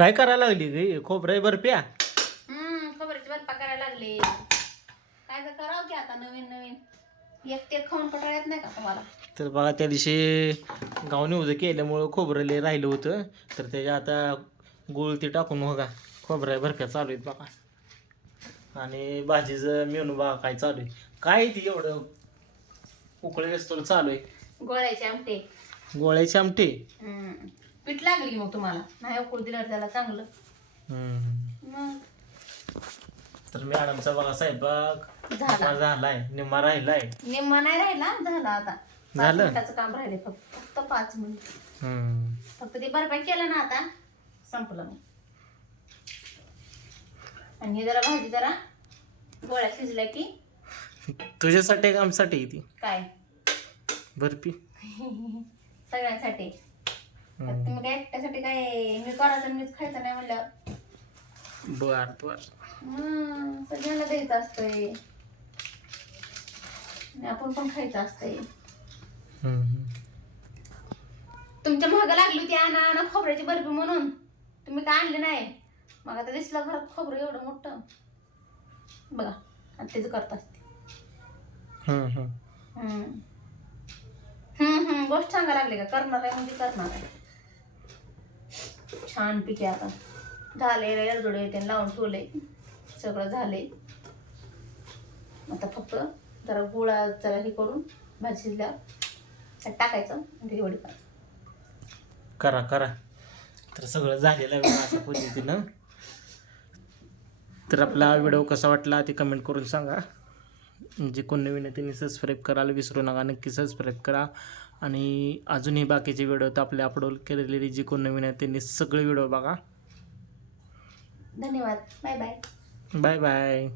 काय करायला लागली गे खोबरं बर्फ्या? खबरची बर्फा करायला लागले. काय तर करावं की आता नवीन नवीन एक ते खाऊन पटायला येत नाही का तुम्हाला? तर बघा त्या दिवशी गावने उजं केल्यामुळं खोबरं लय राहिलं होतं, तर त्याच्या आता गुळ ते टाकून बघा खोबऱ्या बर्फ्या चालू आहेत बघा. आणि भाजीचं मेनू बघा काय चालू आहे. काय ती एवढं उकळे असतो चालू आहे? गोळ्याचे आमटे. गोळ्याची आमटी. पीठ लागली मग तुम्हाला नाही उकळू दिलं त्याला चांगलं. मग तर मॅडमचा बघा स्वयंपाक झाला. झालाय, निम्मा राहिलाय. निम्मा नाही राहिला, झाला आता. 5 झालं? मिनिटाचं काम राहिले फक्त 5 मिनिट. फक्त ते बरं केलं ना आता संपलं मग. आणि हे जरा भाजी जरा गोळ्या शिजल्या की तुझ्यासाठी का आमसाठी ती काय बर्फी? सगळ्यांसाठी. तुम्ही काय एकट्यासाठी काय मी करायचं मीच खायचं नाही म्हणलं. बर बर. सगळ्यांना द्यायचं असतंय आणि आपण पण खायचं असतंय. तुमच्या महाग लागली होती आणा खोबऱ्याची बर्फी म्हणून तुम्ही काय आणले नाही. मग आता दिसलं घरात खोबरं एवढं मोठं बघा आणि तेच करत असते. गोष्ट सांगा लागले का? करणार आहे म्हणजे करणार आहे. छान पिके आता झाले, एरजोडे ते लावून ठेवले, सगळं झाले. आता फक्त जरा गुळा जरा हे करून भाजी शिजल्यावर टाकायचं आणि ते वडी करा करा. तर सगळं झालेलं आहे बघा अशा पद्धतीनं. तर आपला व्हिडिओ कसा वाटला ते कमेंट करून सांगा. जे कोण नवीन आहे त्यांनी सबस्क्राईब करायला विसरू नका, नक्की सबस्क्राईब करा. आणि अजूनही बाकीचे व्हिडिओ तर आपले अपलोड केलेले जे कोण नवीन आहे त्यांनी सगळे व्हिडिओ बघा. धन्यवाद. Bye bye. Bye bye.